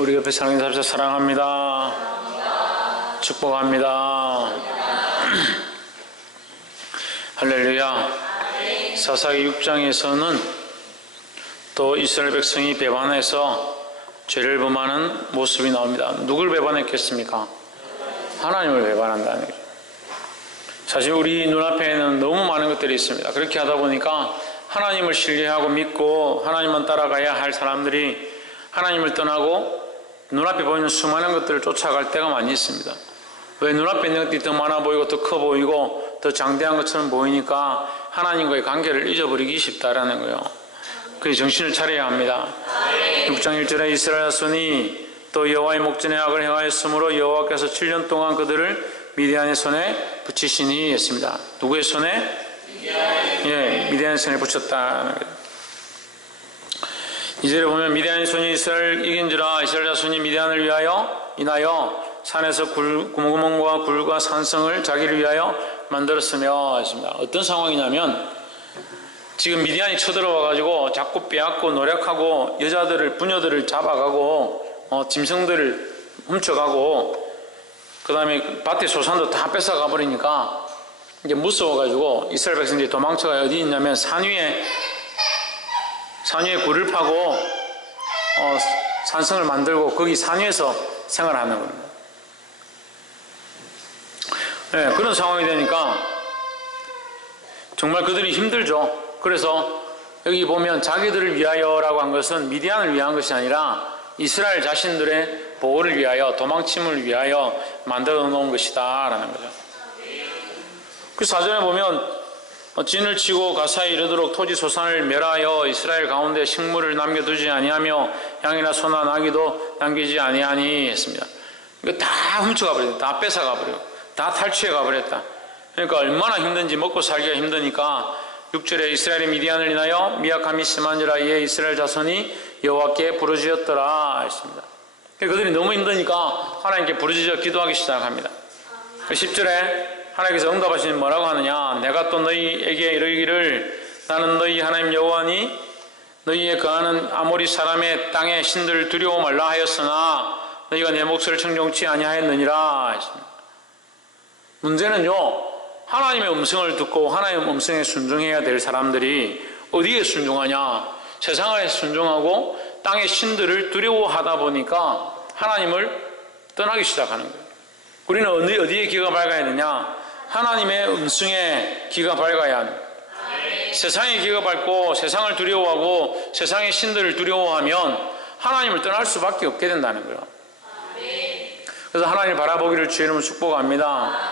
우리 옆에 사랑하는 사람들 사랑합니다. 축복합니다. 할렐루야. 사사기 6장에서는 또 이스라엘 백성이 배반해서 죄를 범하는 모습이 나옵니다. 누굴 배반했겠습니까? 하나님을 배반한다는 거죠. 사실 우리 눈앞에는 너무 많은 것들이 있습니다. 그렇게 하다 보니까 하나님을 신뢰하고 믿고 하나님만 따라가야 할 사람들이 하나님을 떠나고 눈앞에 보이는 수많은 것들을 쫓아갈 때가 많이 있습니다. 왜? 눈앞에 있는 것들이 더 많아 보이고 더 커 보이고 더 장대한 것처럼 보이니까 하나님과의 관계를 잊어버리기 쉽다라는 거예요. 그래서 정신을 차려야 합니다. 6장 1절에 이스라엘 자손이 또 여호와의 목전에 악을 행하였으므로 여호와께서 7년 동안 그들을 미디안의 손에 붙이시니 했습니다. 누구의 손에? 미디안의 손에 붙였다는 거예요. 2절에 보면 미디안의 손이 이스라엘을 이긴지라 이스라엘 자손이 미디안을 위하여 인하여 산에서 구멍과 굴과 산성을 자기를 위하여 만들었으며 했습니다. 어떤 상황이냐면 지금 미디안이 쳐들어와가지고 자꾸 빼앗고 노력하고 여자들을 부녀들을 잡아가고 짐승들을 훔쳐가고 그 다음에 밭에 소산도 다 뺏어가 버리니까 이제 무서워가지고 이스라엘 백성들이 도망쳐가 어디 있냐면 산 위에 굴을 파고 산성을 만들고 거기 산 위에서 생활하는 겁니다. 네, 그런 상황이 되니까 정말 그들이 힘들죠. 그래서 여기 보면 자기들을 위하여라고 한 것은 미디안을 위한 것이 아니라 이스라엘 자신들의 보호를 위하여 도망침을 위하여 만들어 놓은 것이다 라는 거죠. 그 사전에 보면 진을 치고 가사에 이르도록 토지 소산을 멸하여 이스라엘 가운데 식물을 남겨두지 아니하며 양이나 소나 나귀도 남기지 아니하니 했습니다. 이거 다 훔쳐가 버렸다. 다 뺏어가 버려. 다 탈취해 가 버렸다. 그러니까 얼마나 힘든지 먹고 살기가 힘드니까 6절에 이스라엘의 미디안을 인하여 미약함이 심한지라 이에 이스라엘 자손이 여호와께 부르짖었더라 했습니다. 그들이 너무 힘드니까 하나님께 부르짖어 기도하기 시작합니다. 10절에 하나님께서 응답하시니 뭐라고 하느냐? 내가 또 너희에게 이르기를 나는 너희 하나님 여호와니 너희에 거하는 아모리 사람의 땅의 신들을 두려워 말라 하였으나 너희가 내 목소리를 청종치 아니하였느니라 했습니다. 문제는요, 하나님의 음성을 듣고 하나님의 음성에 순종해야 될 사람들이 어디에 순종하냐? 세상에 순종하고 땅의 신들을 두려워하다 보니까 하나님을 떠나기 시작하는 거예요. 우리는 어디에 귀가 밝아야 되냐? 하나님의 음성에 귀가 밝아야 합니다. 세상에 귀가 밝고 세상을 두려워하고 세상의 신들을 두려워하면 하나님을 떠날 수밖에 없게 된다는 거예요. 그래서 하나님을 바라보기를 주의 이름으로 축복합니다.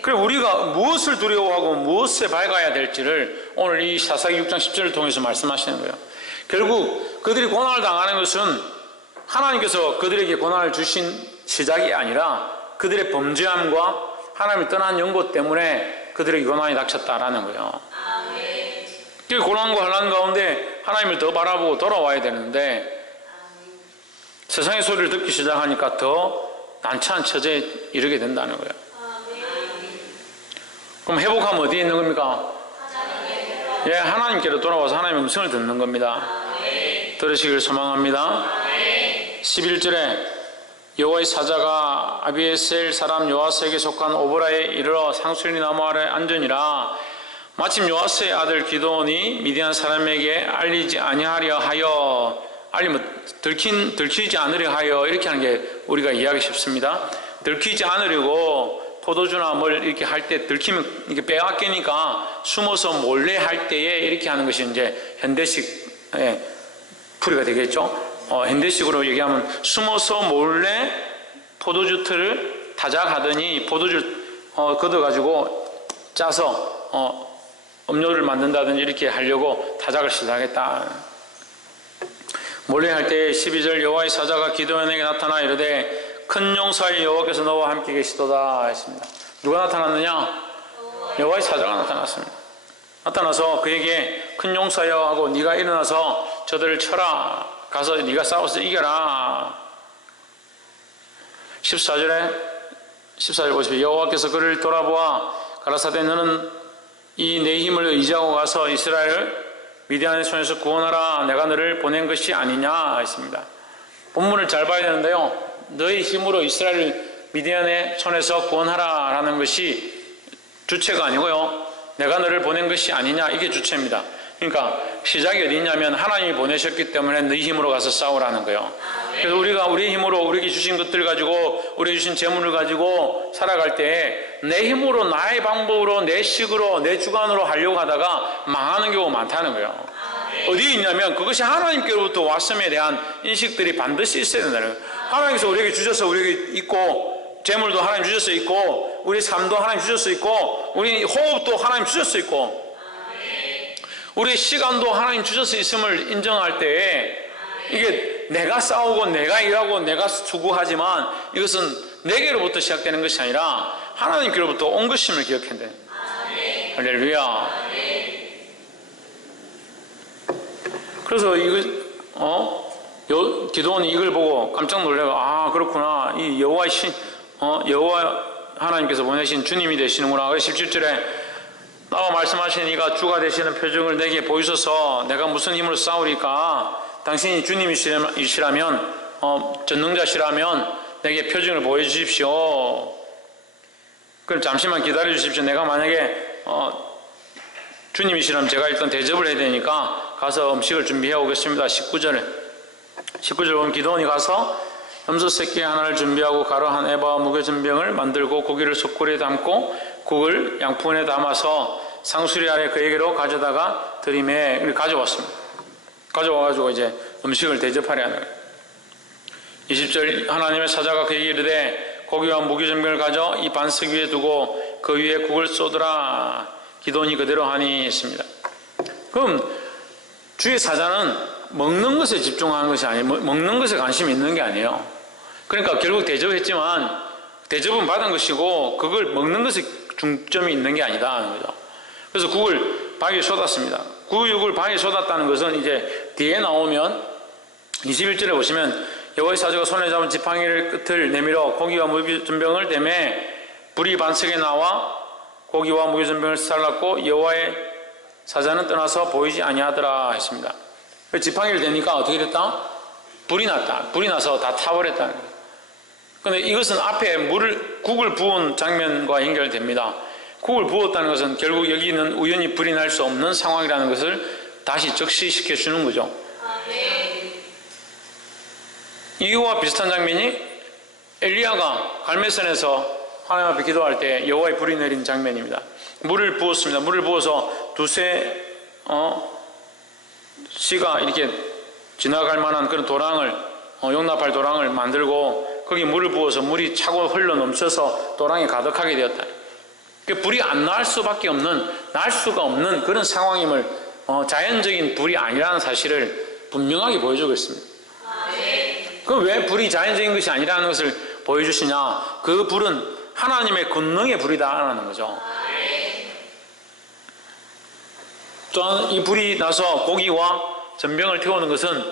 그래 우리가 무엇을 두려워하고 무엇에 밝아야 될지를 오늘 이 사사기 6장 10절을 통해서 말씀하시는 거예요. 결국 그들이 고난을 당하는 것은 하나님께서 그들에게 고난을 주신 시작이 아니라 그들의 범죄함과 하나님을 떠난 연고 때문에 그들에게 고난이 닥쳤다라는 거예요. 그 고난과 환난 가운데 하나님을 더 바라보고 돌아와야 되는데 세상의 소리를 듣기 시작하니까 더 난처한 처지에 이르게 된다는 거예요. 그럼 회복하면 어디에 있는 겁니까? 하나님께로 돌아와서 하나님의 음성을 듣는 겁니다. 들으시길 소망합니다. 11절에 여호와의 사자가 아비에셀 사람 요아스에게 속한 오보라에 이르러 상수리 나무 아래 앉으니라. 마침 요아스의 아들 기드온이 미디안 사람에게 알리지 아니하려 하여 들키지 않으려 하여 이렇게 하는 게 우리가 이해하기 쉽습니다. 들키지 않으려고 포도주나 뭘 이렇게 할 때 들키면 이렇게 빼앗기니까 숨어서 몰래 할 때에 이렇게 하는 것이 이제 현대식 풀이가 되겠죠. 현대식으로 얘기하면 숨어서 몰래 포도주 틀을 타작하더니 포도주를 걷어가지고 짜서 음료를 만든다든지 이렇게 하려고 타작을 시작했다. 몰래 할 때 12절 여호와의 사자가 기드온에게 나타나 이르되 큰 용사의 여호와께서 너와 함께 계시도다 했습니다. 누가 나타났느냐? 여호와의 사자가 나타났습니다. 나타나서 그에게 큰 용사여 하고 네가 일어나서 저들을 쳐라. 가서 네가 싸워서 이겨라. 14절 보십시오. 여호와께서 그를 돌아보아 가라사대 너는 이 내 힘을 의지하고 가서 이스라엘을 미디안의 손에서 구원하라. 내가 너를 보낸 것이 아니냐 했습니다. 본문을 잘 봐야 되는데요. 너희 힘으로 이스라엘 미디안의 손에서 구원하라라는 것이 주체가 아니고요. 내가 너를 보낸 것이 아니냐, 이게 주체입니다. 그러니까 시작이 어디 있냐면 하나님이 보내셨기 때문에 너희 힘으로 가서 싸우라는 거예요. 그래서 우리가 우리 힘으로 우리에게 주신 것들 가지고 우리에게 주신 재물을 가지고 살아갈 때 내 힘으로 나의 방법으로 내 식으로 내 주관으로 하려고 하다가 망하는 경우가 많다는 거예요. 어디에 있냐면 그것이 하나님께로부터 왔음에 대한 인식들이 반드시 있어야 된다는 거예요. 하나님께서 우리에게 주셔서 우리에게 있고, 재물도 하나님 주셔서 있고, 우리 삶도 하나님 주셔서 있고, 우리 호흡도 하나님 주셔서 있고, 우리 시간도 하나님 주셔서 있음을 인정할 때에 이게 내가 싸우고 내가 일하고 내가 수고하지만 이것은 내게로부터 시작되는 것이 아니라 하나님께로부터 온 것임을 기억해야 돼. 할렐루야. 그래서 기도원이 이걸 보고 깜짝 놀래고, 아, 그렇구나. 이 여호와의 여호와 하나님께서 보내신 주님이 되시는구나. 17절에 나와 말씀하신 이가 주가 되시는 표정을 내게 보이소서. 내가 무슨 힘으로 싸우리까? 당신이 주님이시라면, 전능자시라면 내게 표정을 보여주십시오. 그럼 잠시만 기다려 주십시오. 내가 만약에 주님이시라면 제가 일단 대접을 해야 되니까 가서 음식을 준비해 오겠습니다. 19절 보면 기도원이 가서 염소 새끼 하나를 준비하고 가루 한 에바와 무교전병을 만들고 고기를 솥구리에 담고 국을 양푼에 담아서 상수리 아래 그에게로 가져다가 들이매 가져왔습니다. 가져와가지고 이제 음식을 대접하려 하는 거예요. 20절 하나님의 사자가 그에게 이르되 고기와 무교전병을 가져 이 반석 위에 두고 그 위에 국을 쏟으라. 기도원이 그대로 하니 했습니다. 그럼 주의 사자는 먹는 것에 집중하는 것이 아니에요. 먹는 것에 관심이 있는 게 아니에요. 그러니까 결국 대접했지만 대접은 받은 것이고 그걸 먹는 것에 중점이 있는 게 아니다 하는 거죠. 그래서 국을 바위에 쏟았습니다. 구육을 바위에 쏟았다는 것은 이제 뒤에 나오면 21절에 보시면 여호와의 사자가 손에 잡은 지팡이를 끝을 내밀어 고기와 무교전병을 대매 불이 반석에 나와 고기와 무교전병을 살랐고 여호와의 사자는 떠나서 보이지 아니하더라 했습니다. 지팡이를 대니까 어떻게 됐다? 불이 났다. 불이 나서 다 타버렸다는 거예요. 그런데 이것은 앞에 국을 부은 장면과 연결됩니다. 국을 부었다는 것은 결국 여기는 우연히 불이 날 수 없는 상황이라는 것을 다시 적시시켜 주는 거죠. 이와 비슷한 장면이 엘리야가 갈멜산에서 하나님 앞에 기도할 때 여호와의 불이 내린 장면입니다. 물을 부었습니다. 물을 부어서 두세 씨가 이렇게 지나갈 만한 그런 도랑을 용납할 도랑을 만들고 거기 물을 부어서 물이 차고 흘러 넘쳐서 도랑이 가득하게 되었다. 불이 안 날 수밖에 없는, 날 수가 없는 그런 상황임을 자연적인 불이 아니라는 사실을 분명하게 보여주고 있습니다. 그럼 왜 불이 자연적인 것이 아니라는 것을 보여주시냐? 그 불은 하나님의 권능의 불이다라는 거죠. 또한 이 불이 나서 고기와 전병을 태우는 것은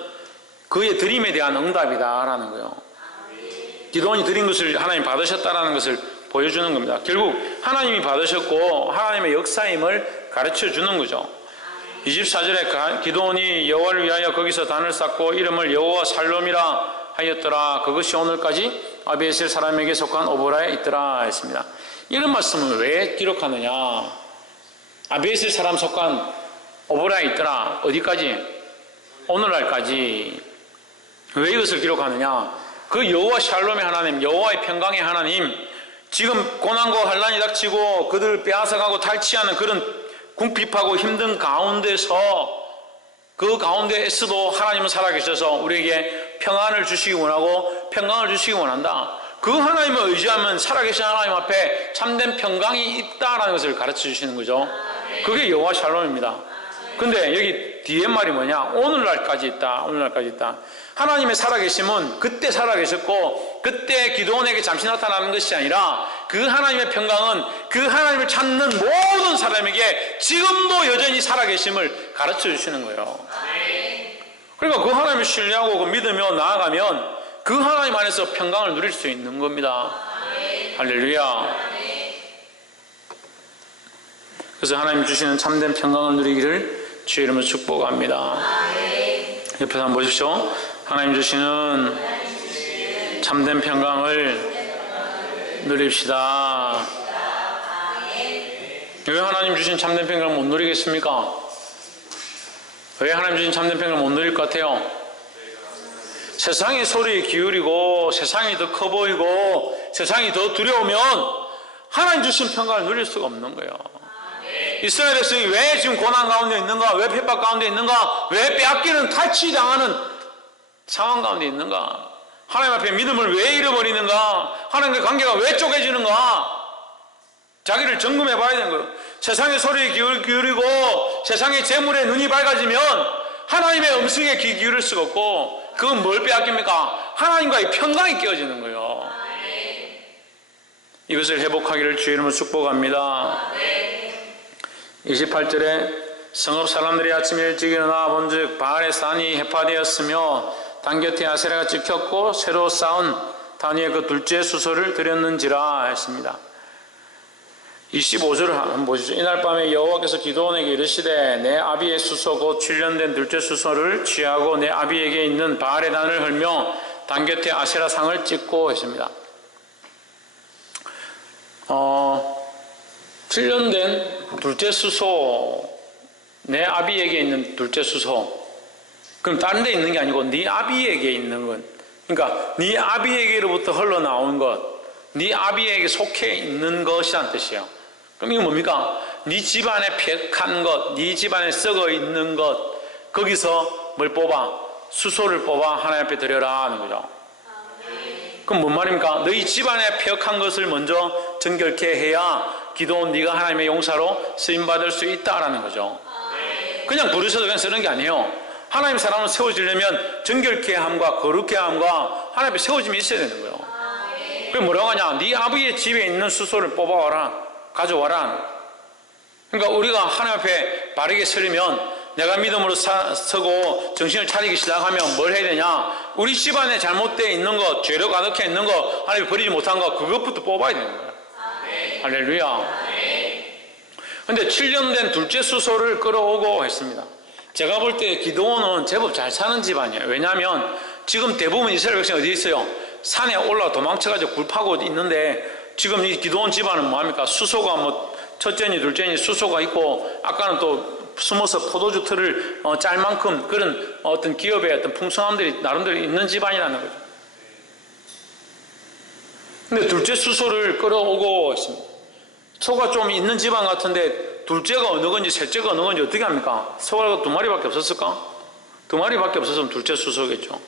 그의 드림에 대한 응답이다라는 거예요. 기도원이 드린 것을 하나님 받으셨다라는 것을 보여주는 겁니다. 결국 하나님이 받으셨고 하나님의 역사임을 가르쳐 주는 거죠. 24절에 기도원이 여호와를 위하여 거기서 단을 쌓고 이름을 여호와 살롬이라 하였더라. 그것이 오늘까지 아비에셀 사람에게 속한 오보라에 있더라 했습니다. 이런 말씀을 왜 기록하느냐? 아비에셀 사람 속한 오보라에 있더라. 어디까지? 오늘날까지. 왜 이것을 기록하느냐? 그 여호와 샬롬의 하나님, 여호와의 평강의 하나님, 지금 고난과 환난이 닥치고 그들을 빼앗아가고 탈취하는 그런 궁핍하고 힘든 가운데서 그 가운데에서도 하나님은 살아계셔서 우리에게 평안을 주시기 원하고 평강을 주시기 원한다. 그 하나님을 의지하면 살아계신 하나님 앞에 참된 평강이 있다라는 것을 가르쳐 주시는 거죠. 그게 여호와 샬롬입니다. 근데 여기 뒤에 말이 뭐냐? 오늘날까지 있다. 오늘날까지 있다. 하나님의 살아계심은 그때 살아계셨고 그때 기도원에게 잠시 나타나는 것이 아니라 그 하나님의 평강은 그 하나님을 찾는 모든 사람에게 지금도 여전히 살아계심을 가르쳐 주시는 거예요. 그러니까 그 하나님을 신뢰하고 그 믿으며 나아가면 그 하나님 안에서 평강을 누릴 수 있는 겁니다. 할렐루야. 그래서 하나님 주시는 참된 평강을 누리기를 주의 이름으로 축복합니다. 옆에서 한번 보십시오. 하나님 주시는 참된 평강을 누립시다. 왜 하나님 주신 참된 평강을 못 누리겠습니까? 왜 하나님 주신 참된 평강을 못 누릴 것 같아요? 세상의 소리에 기울이고 세상이 더 커 보이고 세상이 더 두려우면 하나님 주신 평강을 누릴 수가 없는 거예요. 이스라엘 백성이 왜 지금 고난 가운데 있는가? 왜 핍박 가운데 있는가? 왜 빼앗기는 탈취당하는 상황 가운데 있는가? 하나님 앞에 믿음을 왜 잃어버리는가? 하나님과의 관계가 왜 쪼개지는가? 자기를 점검해 봐야 되는 거예요. 세상의 소리에 기울이고 세상의 재물에 눈이 밝아지면 하나님의 음성에 귀 기울일 수가 없고, 그건 뭘 빼앗깁니까? 하나님과의 평강이 깨어지는 거예요. 이것을 회복하기를 주의 이름으로 축복합니다. 28절에 성읍 사람들이 아침 일찍 일어나 본즉 바알의 산이 해파되었으며 단 곁에 아세라가 찍혔고 새로 쌓은 단 위에 그 둘째 수소를 드렸는지라 했습니다. 25절을 한번 보시죠. 이날 밤에 여호와께서 기드온에게 이르시되 내 아비의 수소 곧 출련된 둘째 수소를 취하고 내 아비에게 있는 바알의 단을 헐며 단 곁에 아세라 상을 찍고 했습니다. 출련된 둘째 수소, 내 아비에게 있는 둘째 수소. 그럼 다른 데 있는 게 아니고 네 아비에게 있는 것. 그러니까 네 아비에게로부터 흘러나온 것, 네 아비에게 속해 있는 것이란 뜻이에요. 그럼 이거 뭡니까? 네 집안에 폐역한 것, 네 집안에 썩어 있는 것, 거기서 뭘 뽑아? 수소를 뽑아 하나님 앞에 드려라 하는 거죠. 그럼 뭔 말입니까? 너희 집안에 폐역한 것을 먼저 정결케 해야 기도원 네가 하나님의 용사로 쓰임받을 수 있다라는 거죠. 그냥 부르셔도 그냥 쓰는 게 아니에요. 하나님 사람을 세워지려면 정결케 함과 거룩케 함과 하나님 앞에 세워짐이 있어야 되는 거예요. 그게 뭐라고 하냐? 네 아버지의 집에 있는 수소를 뽑아와라, 가져와라. 그러니까 우리가 하나님 앞에 바르게 서려면 내가 믿음으로 서고 정신을 차리기 시작하면 뭘 해야 되냐? 우리 집안에 잘못되어 있는 것, 죄로 가득해 있는 것, 하나님이 버리지 못한 것, 그것부터 뽑아야 되는 거예요. 할렐루야. 근데 7년 된 둘째 수소를 끌어오고 했습니다. 제가 볼 때 기드온은 제법 잘 사는 집안이에요. 왜냐하면 지금 대부분 이스라엘 백성이 어디 있어요? 산에 올라 도망쳐가지고 굴 파고 있는데 지금 이 기드온 집안은 뭐합니까? 수소가 뭐 첫째니 둘째니 수소가 있고, 아까는 또 숨어서 포도주 틀을 짤 만큼 그런 어떤 기업의 어떤 풍성함들이 나름대로 있는 집안이라는 거죠. 근데 둘째 수소를 끌어오고 있습니다. 소가 좀 있는 집안 같은데 둘째가 어느 건지 셋째가 어느 건지 어떻게 합니까? 소가 2마리밖에 없었을까? 2마리밖에 없었으면 둘째 수소겠죠.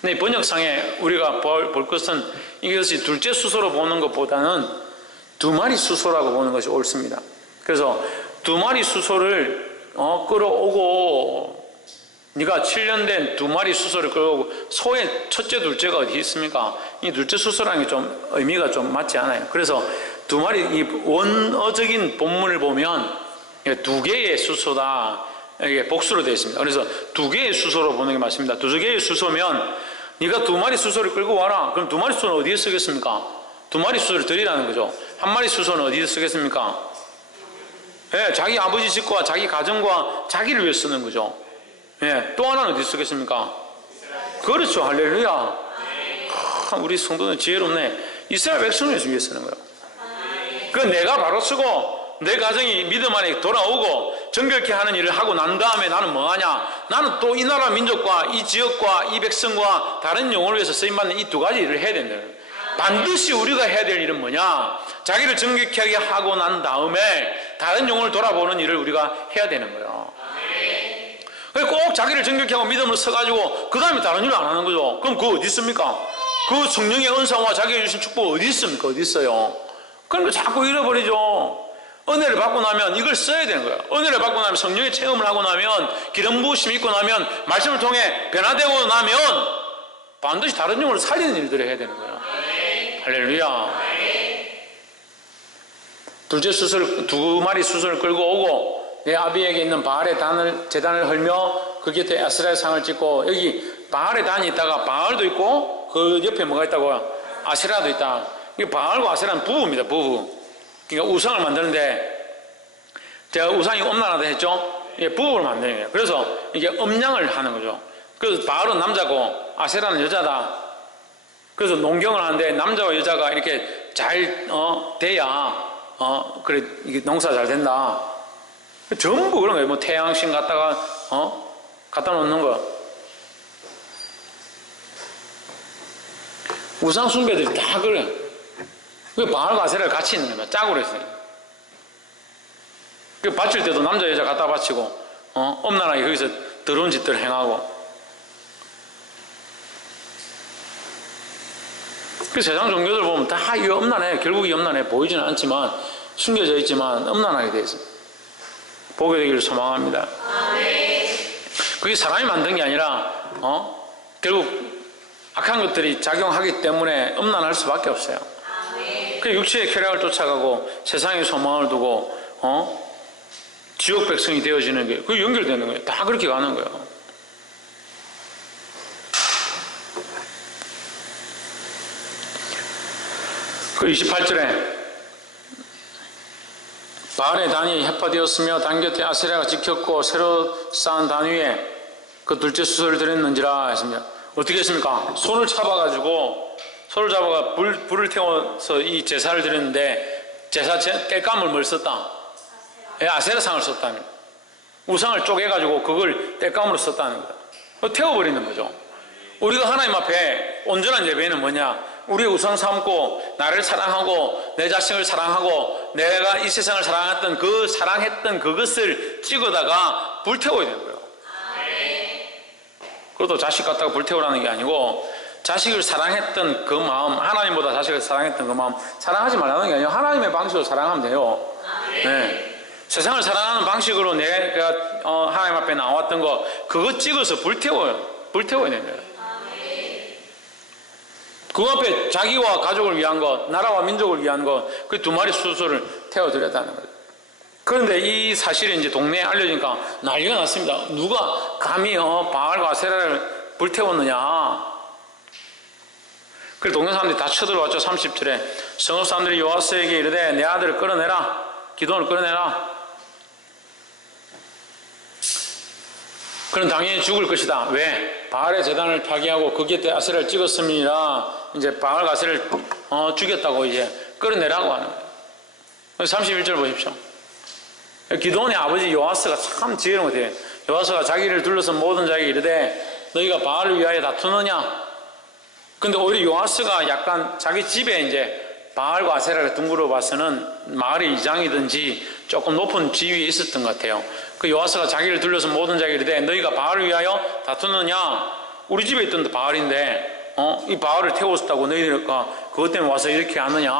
근데 번역상에 우리가 볼 것은 이것이 둘째 수소로 보는 것보다는 2마리 수소라고 보는 것이 옳습니다. 그래서 2마리 수소를 끌어오고, 네가 7년 된 2마리 수소를 끌어오고, 소의 첫째 둘째가 어디 있습니까? 이 둘째 수소라는 게 좀 의미가 좀 맞지 않아요. 그래서 2마리, 이 원어적인 본문을 보면 2개의 수소다, 이게 복수로 되어 있습니다. 그래서 2개의 수소로 보는 게 맞습니다. 2개의 수소면 네가 2마리 수소를 끌고 와라. 그럼 2마리 수소는 어디에 쓰겠습니까? 2마리 수소를 드리라는 거죠. 1마리 수소는 어디에 쓰겠습니까? 예, 자기 아버지 집과 자기 가정과 자기를 위해 쓰는 거죠. 예, 또 하나는 어디 쓰겠습니까? 그렇죠. 할렐루야. 우리 성도는 지혜롭네. 이스라엘 백성을 위해 쓰는 거예요. 그 내가 바로 쓰고 내 가정이 믿음 안에 돌아오고 정결케 하는 일을 하고 난 다음에 나는 뭐하냐? 나는 또 이 나라 민족과 이 지역과 이 백성과 다른 영혼을 위해서 쓰임받는 이 2가지 일을 해야 된다. 반드시 우리가 해야 될 일은 뭐냐? 자기를 정결케 하게 하고 난 다음에 다른 영혼을 돌아보는 일을 우리가 해야 되는 거예요. 꼭 자기를 정결케 하고 믿음으로 서가지고 그 다음에 다른 일을 안 하는 거죠. 그럼 그거 어디 있습니까? 그 성령의 은사와 자기가 주신 축복 어디 있습니까? 어디 있어요? 그러니까 자꾸 잃어버리죠. 은혜를 받고 나면 이걸 써야 되는 거예요. 은혜를 받고 나면 성령의 체험을 하고 나면 기름 부으심이 있고 나면 말씀을 통해 변화되고 나면 반드시 다른 영혼을 살리는 일들을 해야 되는 거예요. 할렐루야. 둘째 수술, 2마리 수술을 끌고 오고 내 아비에게 있는 바알의 제단을 헐며 그 곁에 아세라의 상을 찍고, 여기 바알의 단이 있다가 바알도 있고 그 옆에 뭐가 있다고요? 아세라도 있다. 이 바알과 아세라는 부부입니다. 부부. 그러니까 우상을 만드는데, 제가 우상이 음란하다 했죠? 이게 부부를 만드는 거예요. 그래서 이게 음양을 하는 거죠. 그래서 바알은 남자고 아세라는 여자다. 그래서 농경을 하는데 남자와 여자가 이렇게 잘 돼야 그래 이게 농사 잘 된다. 전부 그런 거예요. 뭐 태양신 갖다가 갖다 놓는 거. 우상 숭배들이 다 그래요. 그 바알과 아세라를 같이 있는 거예요. 짝으로 했어요. 그 바칠 때도 남자 여자 갖다 바치고 엄란하게 거기서 더러운 짓들을 행하고. 그 세상 종교들 보면 다 이게 엄란해요. 결국 이 엄란해 보이지는 않지만 숨겨져 있지만 엄란하게 되어 있습니다. 보게 되기를 소망합니다. 그게 사람이 만든 게 아니라 결국 악한 것들이 작용하기 때문에 엄란할 수밖에 없어요. 그 육체의 쾌락을 쫓아가고 세상의 소망을 두고 지옥 백성이 되어지는 게 그게 연결되는 거예요. 다 그렇게 가는 거예요. 그 28절에 바알의 단이 해파되었으며 단 곁에 아세라가 지켰고 새로 쌓은 단 위에 그 둘째 수소를 드렸는지라 했습니다. 어떻게 했습니까? 손을 잡아가지고 손을 잡아가 불을 태워서 이 제사를 드렸는데 제사 땔감을 뭘 썼다? 아세라상을 썼다는 거예요. 우상을 쪼개가지고 그걸 땔감으로 썼다는 거예요. 태워버리는 거죠. 우리가 하나님 앞에 온전한 예배는 뭐냐? 우리의 우상 삼고 나를 사랑하고 내 자신을 사랑하고 내가 이 세상을 사랑했던 그 사랑했던 그것을 찍어다가 불태워야 되는 거예요. 그것도 자식 갖다가 불태우라는 게 아니고 자식을 사랑했던 그 마음, 하나님보다 자식을 사랑했던 그 마음, 사랑하지 말라는 게 아니고 하나님의 방식으로 사랑하면 돼요. 네. 세상을 사랑하는 방식으로 내가 하나님 앞에 나왔던 거 그거 찍어서 불태워야 됩니다. 그 앞에 자기와 가족을 위한 것, 나라와 민족을 위한 것, 그 두 마리 수소를 태워드렸다는 거예요. 그런데 이 사실이 이제 동네에 알려지니까 난리가 났습니다. 누가 감히 바알과 아세라를 불태웠느냐. 그래서 동네 사람들이 다 쳐들어왔죠. 30절에 성읍 사람들이 요아스에게 이르되 내 아들을 끌어내라. 기도원을 끌어내라. 그는 당연히 죽을 것이다. 왜? 바알의 제단을 파괴하고 그 곁에 아세라를 찍었음이니라. 이제 바알과 아세라를 죽였다고 이제 끌어내라고 하는 거예요. 31절 보십시오. 기도원의 아버지 요아스가 참 지혜로운 것 같아요. 요아스가 자기를 둘러서 모든 자에게 이르되 너희가 바알을 위하여 다투느냐? 근데 오히려 요아스가 약간 자기 집에 이제 바알과 아세라를 둥그러 봐서는 마을의 이장이든지 조금 높은 지위에 있었던 것 같아요. 그 요아스가 자기를 둘러서 모든 자에게 이르되 너희가 바알을 위하여 다투느냐? 우리 집에 있던 바알인데 이 바알을 태웠다고 너희들과 그것 때문에 와서 이렇게 하느냐?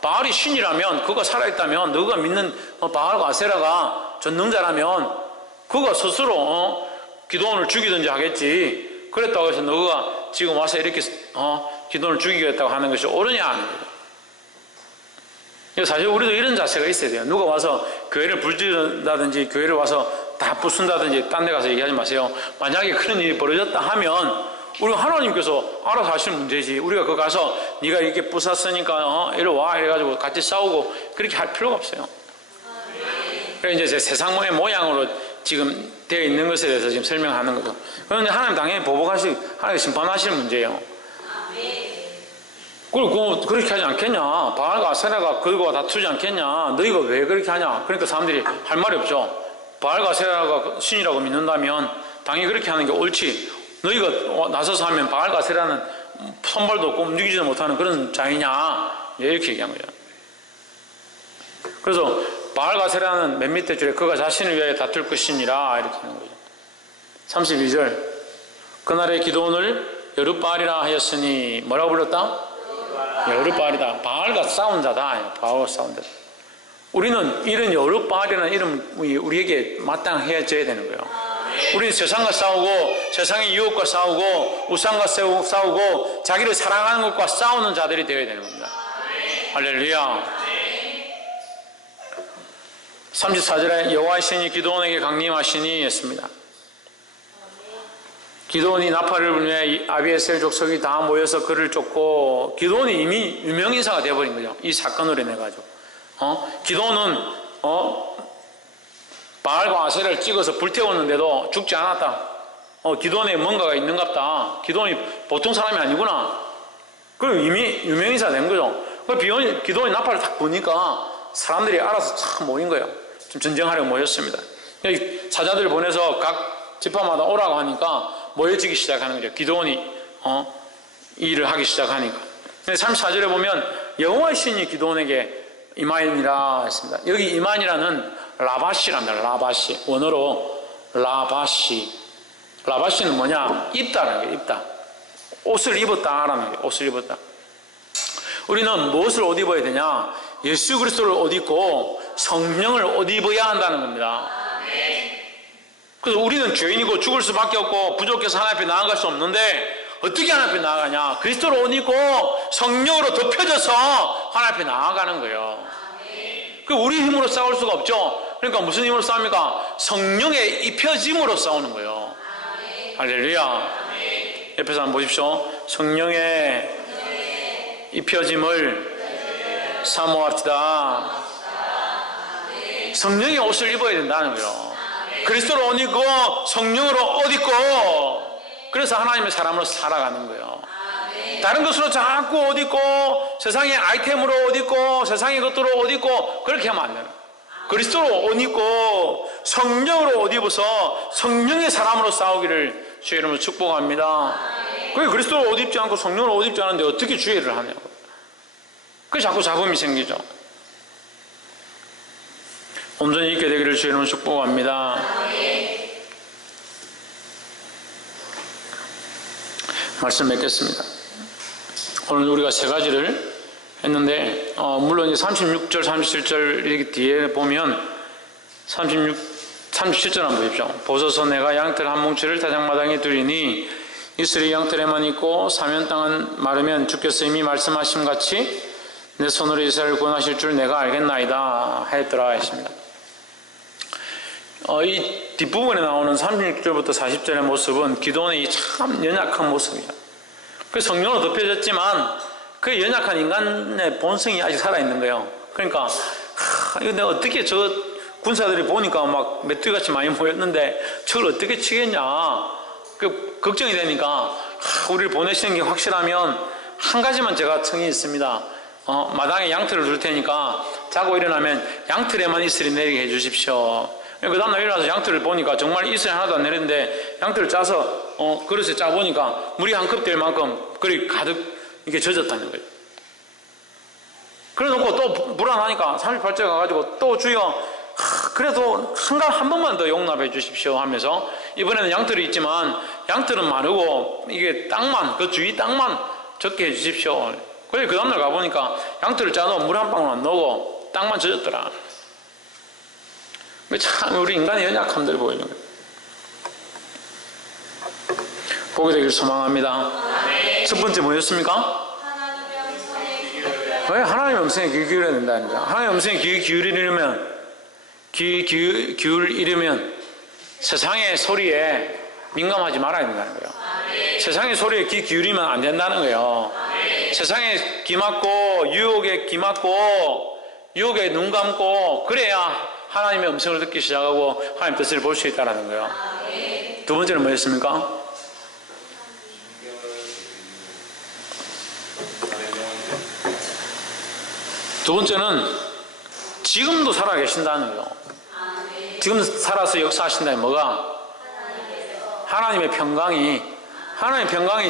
바알이 신이라면 그가 살아있다면 너가 믿는 바알과 아세라가 전능자라면 그가 스스로 기도원을 죽이든지 하겠지. 그랬다고 해서 너가 지금 와서 이렇게 기도원을 죽이겠다고 하는 것이 옳으냐 하는 거예요. 사실 우리도 이런 자세가 있어야 돼요. 누가 와서 교회를 불지른다든지 교회를 와서 다 부순다든지 딴 데 가서 얘기하지 마세요. 만약에 그런 일이 벌어졌다 하면 우리 하나님께서 알아서 하시는 문제지. 우리가 거기 가서 네가 이렇게 부쉈으니까 이리 와 이래가지고 같이 싸우고 그렇게 할 필요가 없어요. 그래서 이제 세상의 모양으로 지금 되어 있는 것에 대해서 지금 설명하는 거죠. 그런데 하나님 당연히 하나님 심판하시는 문제예요. 그리고 그렇게 하지 않겠냐? 바알과 아세라가 그들과 다투지 않겠냐? 너희가 왜 그렇게 하냐? 그러니까 사람들이 할 말이 없죠. 바알과 아세라가 신이라고 믿는다면 당연히 그렇게 하는 게 옳지. 너희가 나서서 하면 바알과 아세라는 손발도 없고 움직이지도 못하는 그런 자이냐? 이렇게 얘기한 거죠. 그래서 바알과 아세라는 맨 밑에 줄에 그가 자신을 위하여 다툴 것이니라 이렇게 하는 거죠. 32절 그날의 기도원을 여룻바알이라 하였으니 뭐라고 불렀다? 여룻바알이다. 바알과 싸운 자다. 바알과 싸운 자다. 우리는 이런 여룻바알이라는 이름이 우리에게 마땅해져야 되는 거예요. 우리는 세상과 싸우고 세상의 유혹과 싸우고 우상과 싸우고 자기를 사랑하는 것과 싸우는 자들이 되어야 되는 겁니다. 할렐루야. 34절에 여호와의 신이 기도원에게 강림하시니 했습니다. 기도원이 나팔을 불며 아비에셀 족속이 다 모여서 그를 쫓고 기도원이 이미 유명인사가 되어버린 거죠. 이 사건으로 인해 가지고 기도원은 바알과 아세라를 찍어서 불태웠는데도 죽지 않았다. 기도원에 뭔가가 있는갑다. 기도원이 보통 사람이 아니구나. 그리고 이미 유명인사 된 거죠. 그 기도원이 나팔을 딱 보니까 사람들이 알아서 참 모인 거예요. 좀 전쟁하려고 모였습니다. 사자들 보내서 각 지파마다 오라고 하니까 모여지기 시작하는 거죠. 기도원이 일을 하기 시작하니까. 34절에 보면 여호와의 신이 기도원에게 이만이라 했습니다. 여기 이만이라는 라바시랍니다. 라바시. 원어로 라바시. 라바시는 뭐냐? 입다라는 거예요. 입다. 옷을 입었다라는 거예요. 옷을 입었다. 우리는 무엇을 옷 입어야 되냐? 예수 그리스도를 옷 입고 성령을 옷 입어야 한다는 겁니다. 그래서 우리는 죄인이고 죽을 수밖에 없고 부족해서 하나님 앞에 나아갈 수 없는데 어떻게 하나님 앞에 나아가냐? 그리스도를 옷 입고 성령으로 덮여져서 하나님 앞에 나아가는 거예요. 그 우리 힘으로 싸울 수가 없죠. 그러니까 무슨 힘으로 싸웁니까? 성령의 입혀짐으로 싸우는 거예요. 할렐루야. 옆에서 한번 보십시오. 성령의 입혀짐을 사모합시다. 성령의 옷을 입어야 된다는 거예요. 그리스도로 옷 입고 성령으로 옷 입고 그래서 하나님의 사람으로 살아가는 거예요. 다른 것으로 자꾸 옷 입고 세상의 아이템으로 옷 입고 세상의 것들로 옷 입고 그렇게 하면 안 되는 거예요. 그리스도로 옷 입고 성령으로 옷 입어서 성령의 사람으로 싸우기를 주의 이름으로 축복합니다. 그게 그리스도로 옷 입지 않고 성령으로 옷 입지 않은데 어떻게 주의를 하냐고. 그래서 자꾸 잡음이 생기죠. 온전히 있게 되기를 주의 이름으로 축복합니다. 말씀 맺겠습니다. 오늘 우리가 세 가지를 했는데 물론 36절, 37절 이렇게 뒤에 보면 37절 한번 보십시오. 보소서 내가 양털 한 뭉치를 타작마당에 두리니 이슬이 양털에만 있고 사면 땅은 마르면 주께서 이미 말씀하신 같이 내 손으로 이스라엘을 구원하실 줄 내가 알겠나이다 하였더라 했습니다. 이 뒷부분에 나오는 36절부터 40절의 모습은 기도원의 참 연약한 모습이죠. 그 성령으로 덮여졌지만 그 연약한 인간의 본성이 아직 살아있는 거예요. 그러니까 이거 내가 어떻게 저 군사들이 보니까 막 메뚜기같이 많이 모였는데 저걸 어떻게 치겠냐 그 걱정이 되니까 우리를 보내시는 게 확실하면 한 가지만 제가 청이 있습니다. 마당에 양털을 둘 테니까 자고 일어나면 양털에만 이슬이 내리게 해주십시오. 그 다음날 일어나서 양털을 보니까 정말 이슬이 하나도 안 내리는데 양털을 짜서 그릇에 짜보니까 물이 한 컵 될 만큼 그릇이 가득 이렇게 젖었다는 거예요. 그래 놓고 또 불안하니까 38절 가가지고 또 주여 그래도 한 번만 더 용납해 주십시오 하면서 이번에는 양털이 있지만 양털은 마르고 이게 땅만 그 주위 땅만 적게 해 주십시오. 그래 그 다음날 가보니까 양털을 짜도 물 한 방울 안 넣고 땅만 젖었더라. 참 우리 인간의 연약함들 보이는 거예요. 보게 되길 소망합니다. 첫 번째 뭐였습니까? 왜 하나님의 음성에 귀 기울여야 된다는 거야. 하나님의 음성에 귀 기울이려면 세상의 소리에 민감하지 말아야 된다는 거예요. 세상의 소리에 귀 기울이면 안 된다는 거예요. 세상에 귀 막고 유혹에 귀 막고 유혹에 눈 감고 그래야 하나님의 음성을 듣기 시작하고 하나님의 뜻을 볼 수 있다는 거예요. 두 번째는 뭐였습니까? 두 번째는 지금도 살아계신다는 거예요. 지금 살아서 역사하신다는 뭐가? 하나님의 평강이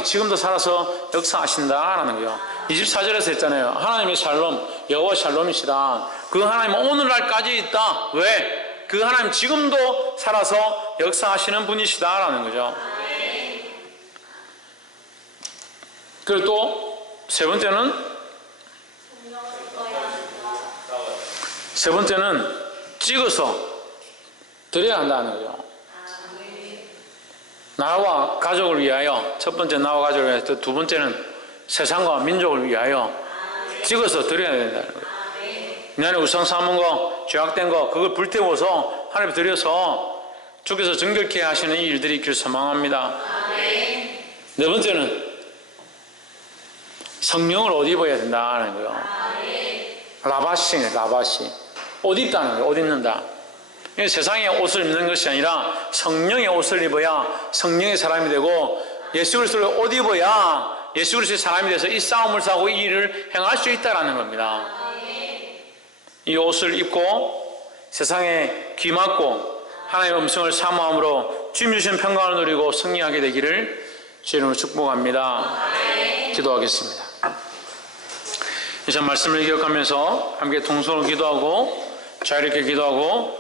지금도 살아서 역사하신다라는 거예요. 24절에서 했잖아요. 하나님의 샬롬, 여호와 샬롬이시다. 그 하나님은 오늘날까지 있다. 왜? 그 하나님 지금도 살아서 역사하시는 분이시다라는 거죠. 그리고 또 세 번째는 찍어서 드려야 한다는 거예요. 나와 가족을 위하여, 첫 번째 나와 가족을 위하여, 두 번째는 세상과 민족을 위하여 찍어서 드려야 된다는 거예요. 내 안에 우상 삼은 거, 죄악된 거, 그걸 불태워서 하나님께 드려서 주께서 정결케 하시는 이 일들이 있기를 소망합니다. 네 번째는 성령을 옷 입어야 된다는 거예요. 라바시네, 라바시. 옷 입다는 거예요. 옷 입는다. 세상의 옷을 입는 것이 아니라 성령의 옷을 입어야 성령의 사람이 되고 예수 그리스도를 옷 입어야 예수 그리스도의 사람이 돼서 이 싸움을 싸고 이 일을 행할 수 있다라는 겁니다. 이 옷을 입고 세상에 귀 막고 하나님의 음성을 사모함으로 주님 주시는 평강을 누리고 승리하게 되기를 주 이름으로 축복합니다. 기도하겠습니다. 이제 말씀을 기억하면서 함께 동성으로 기도하고 자유롭게 기도하고